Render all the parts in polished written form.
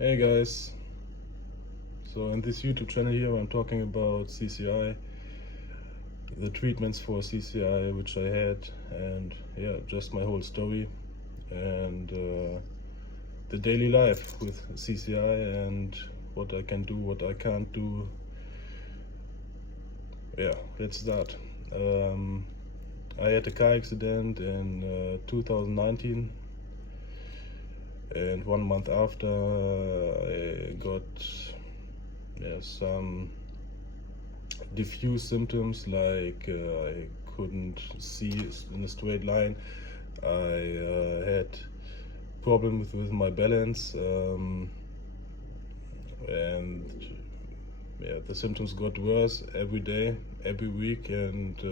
Hey guys, so in this YouTube channel here I'm talking about CCI, the treatments for CCI which I had, and yeah, just my whole story and the daily life with CCI and what I can do, what I can't do. Yeah, let's start. I had a car accident in 2019, and 1 month after I got some diffuse symptoms like I couldn't see in a straight line. I had problems with my balance, and yeah, the symptoms got worse every day, every week, and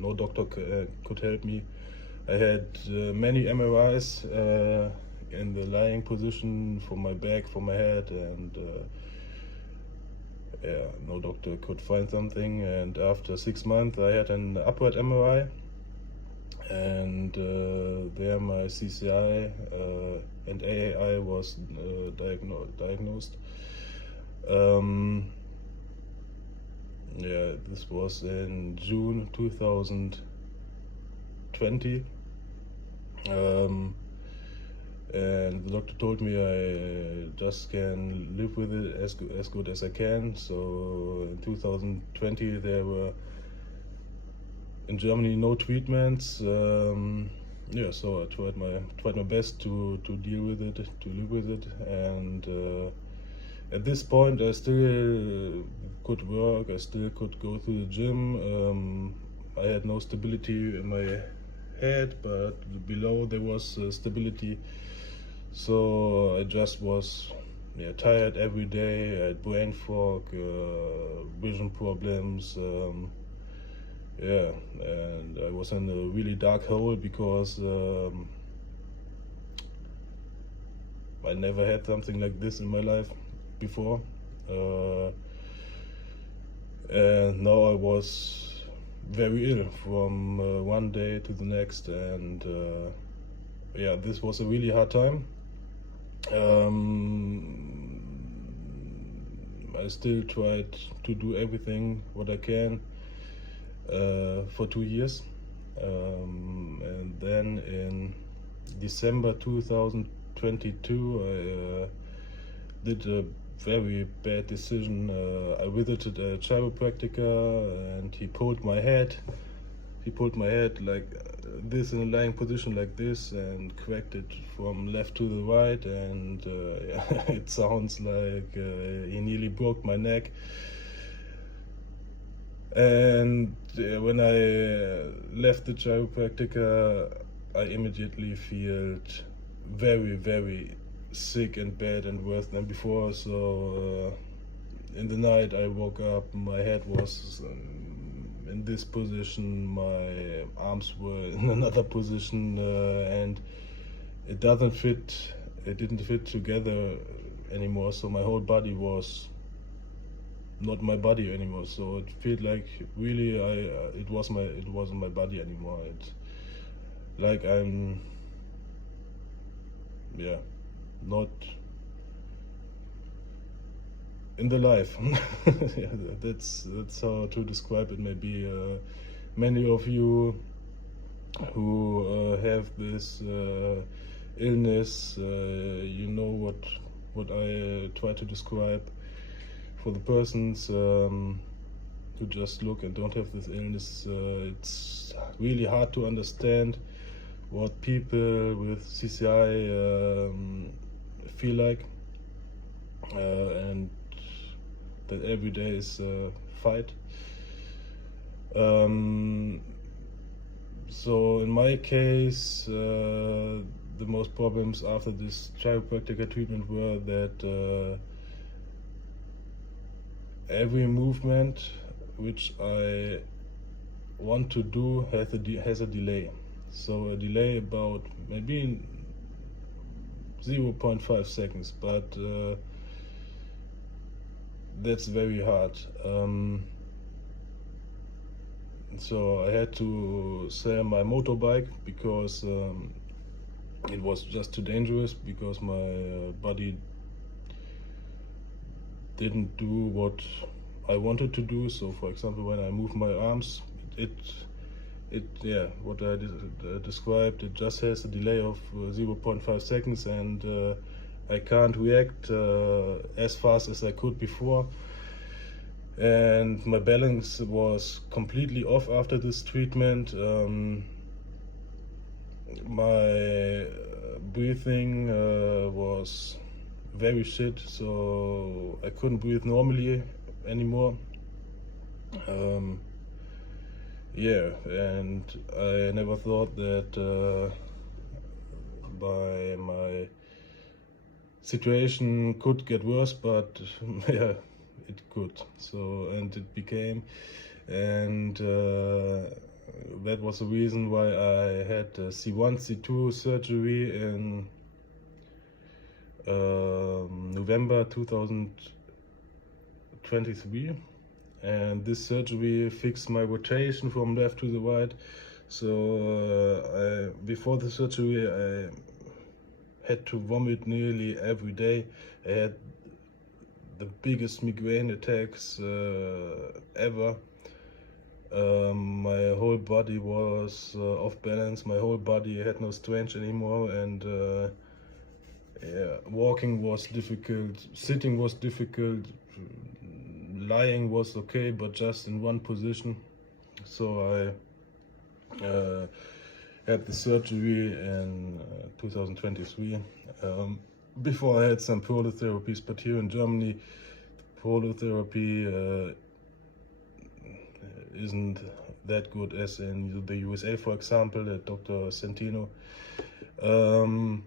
no doctor could help me. I had many MRIs in the lying position for my back, for my head, and yeah, no doctor could find something. And after 6 months I had an upward MRI, and there my CCI and AAI was diagnosed. Yeah, this was in June 2020. And the doctor told me I just can live with it as good as I can. So in 2020 there were in Germany no treatments. Yeah, so I tried my best to deal with it, to live with it, and at this point I still could work, I still could go to the gym. I had no stability in my head, but below there was stability. So I just was tired every day. I had brain fog, vision problems. Yeah, and I was in a really dark hole because I never had something like this in my life before. And now I was very ill from one day to the next, and yeah, this was a really hard time. I still tried to do everything what I can for 2 years, and then in December 2022 I did a very bad decision. I visited a chiropractic, and he pulled my head. He pulled my head like this in a lying position like this and cracked it from left to the right, and yeah, it sounds like he nearly broke my neck. And when I left the chiropractic, I immediately felt very, very sick and bad and worse than before. So in the night I woke up, my head was in this position, my arms were in another position, and it didn't fit together anymore. So my whole body was not my body anymore. So it felt like really it wasn't my body anymore. It's like I'm not in the life. Yeah, that's how to describe it. Maybe many of you who have this illness, you know what I try to describe. For the persons who just look and don't have this illness, it's really hard to understand what people with CCI feel like, and that every day is a fight. So in my case, the most problems after this chiropractic treatment were that every movement which I want to do has a delay. So a delay about maybe 0.5 seconds, but that's very hard. So I had to sell my motorbike because it was just too dangerous, because my body didn't do what I wanted to do. So for example, when I move my arms, what I described, it just has a delay of 0.5 seconds, and I can't react as fast as I could before. And my balance was completely off after this treatment. My breathing was very shit, so I couldn't breathe normally anymore. And I never thought that my situation could get worse, but yeah, it could. So, and it became, and that was the reason why I had C1, C2 surgery in November 2023. And this surgery fixed my rotation from left to the right. So before the surgery, I had to vomit nearly every day. I had the biggest migraine attacks ever. My whole body was off balance. My whole body had no strength anymore, and walking was difficult, sitting was difficult, lying was okay, but just in one position. So I had the surgery in 2023. Before I had some prolotherapies, but here in Germany, prolotherapy isn't that good as in the USA, for example, at Dr. Centino. The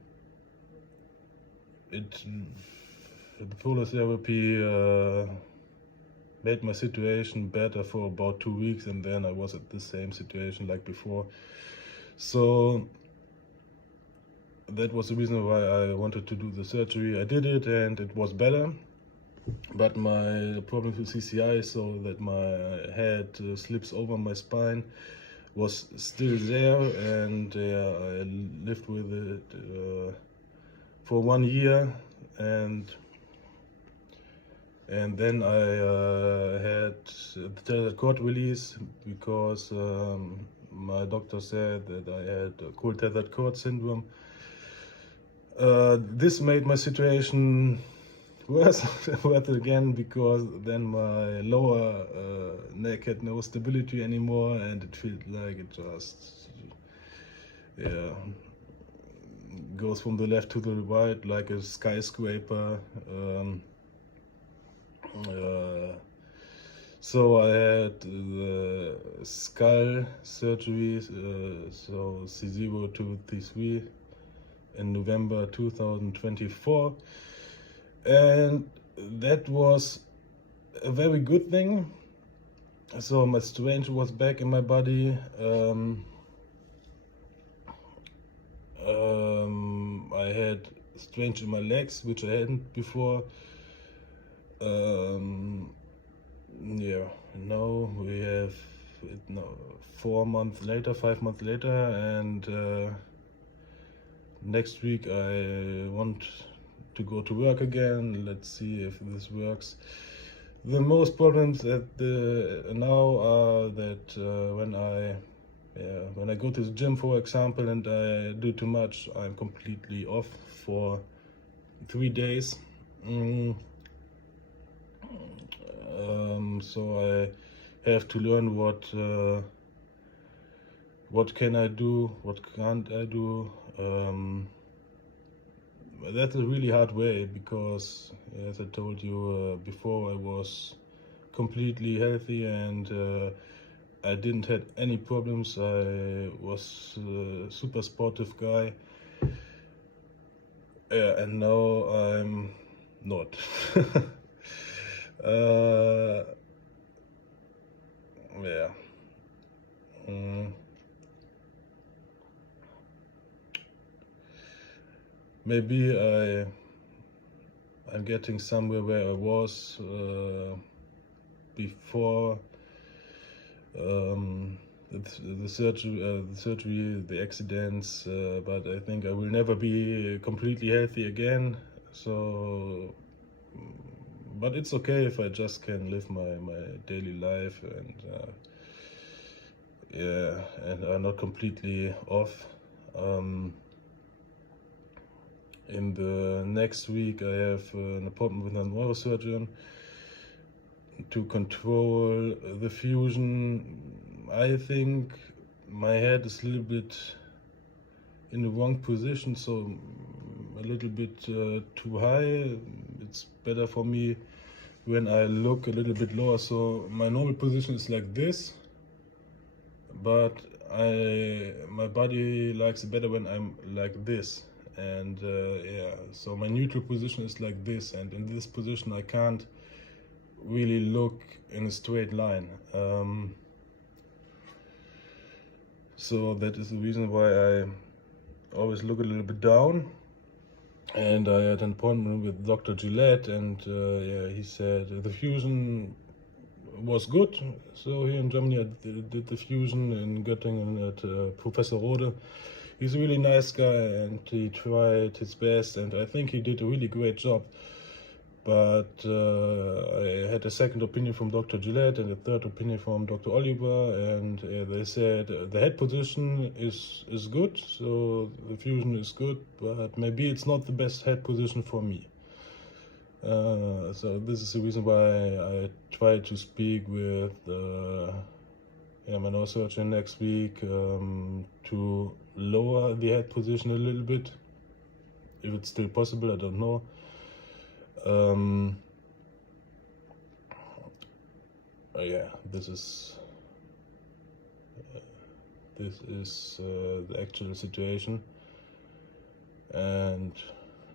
prolotherapy made my situation better for about 2 weeks, and then I was at the same situation like before. So that was the reason why I wanted to do the surgery. I did it and it was better, but my problem with CCI, so that my head slips over my spine, was still there, and I lived with it for 1 year, and then I had the tethered cord release because my doctor said that I had cold tethered cord syndrome. This made my situation worse again, because then my lower neck had no stability anymore, and it felt like it just goes from the left to the right like a skyscraper. So I had the skull surgery, so C0 to T3, in November 2024, and that was a very good thing. So my strength was back in my body. I had strength in my legs, which I hadn't before. Now we have it now 5 months later, and next week I want to go to work again. Let's see if this works. The most problems now are that when I go to the gym, for example, and I do too much, I'm completely off for 3 days. So I have to learn what can I do, what can't I do. That's a really hard way, because as I told you before, I was completely healthy and I didn't have any problems. I was a super sportive guy, and now I'm not. Maybe I'm getting somewhere where I was before the surgery, the accidents, but I think I will never be completely healthy again. So but it's okay if I just can live my daily life, and yeah, and I'm not completely off. In the next week I have an appointment with a neurosurgeon to control the fusion. I think my head is a little bit in the wrong position, so a little bit too high. It's better for me when I look a little bit lower. So my normal position is like this, but my body likes it better when I'm like this. And yeah, so my neutral position is like this, and in this position I can't really look in a straight line. So that is the reason why I always look a little bit down. And I had an appointment with Dr. Gillette, and yeah, he said the fusion was good. So here in Germany I did the fusion in Göttingen at Professor Rode. He's a really nice guy, and he tried his best, and I think he did a really great job. But I had a second opinion from Dr. Gillette and a third opinion from Dr. Oliver, and they said the head position is good, so the fusion is good, but maybe it's not the best head position for me. So this is the reason why I try to speak with my neurosurgeon next week to lower the head position a little bit. If it's still possible, I don't know. Yeah, this is the actual situation, and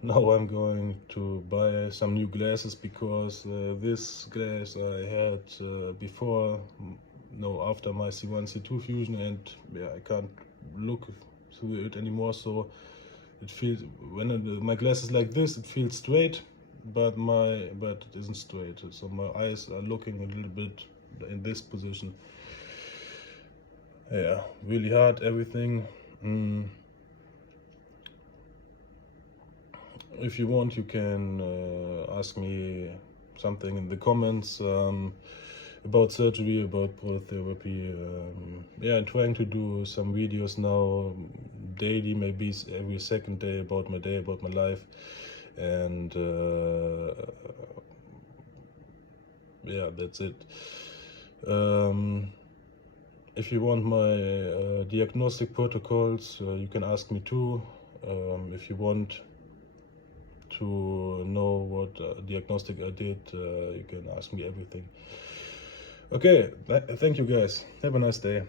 now I'm going to buy some new glasses, because this glass I had before, after my C1 C2 fusion, and yeah, I can't look through it anymore. So it feels, when my glass is like this, it feels straight, but it isn't straight. So my eyes are looking a little bit in this position. Yeah, really hard, everything. If you want, you can ask me something in the comments about surgery, about protherapy. Yeah, I'm trying to do some videos now, daily, maybe every second day, about my day, about my life. And yeah, that's it. If you want my diagnostic protocols, you can ask me too. If you want to know what diagnostic I did, you can ask me everything. Okay, thank you guys. Have a nice day.